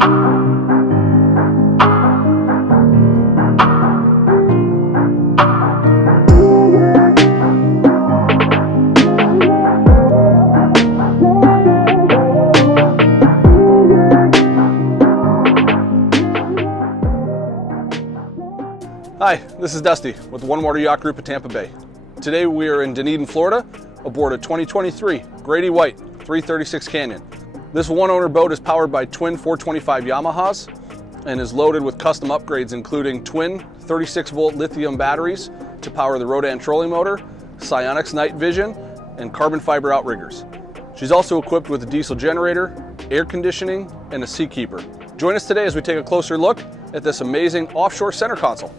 Hi, this is Dusty with the One Water Yacht Group at Tampa Bay. Today we are in Dunedin, Florida, aboard a 2023 Grady-White 336 Canyon. This one-owner boat is powered by twin 425 Yamahas and is loaded with custom upgrades including twin 36-volt lithium batteries to power the Rhodan trolling motor, Sionyx night vision, and carbon fiber outriggers. She's also equipped with a diesel generator, air conditioning, and a Seakeeper. Join us today as we take a closer look at this amazing offshore center console.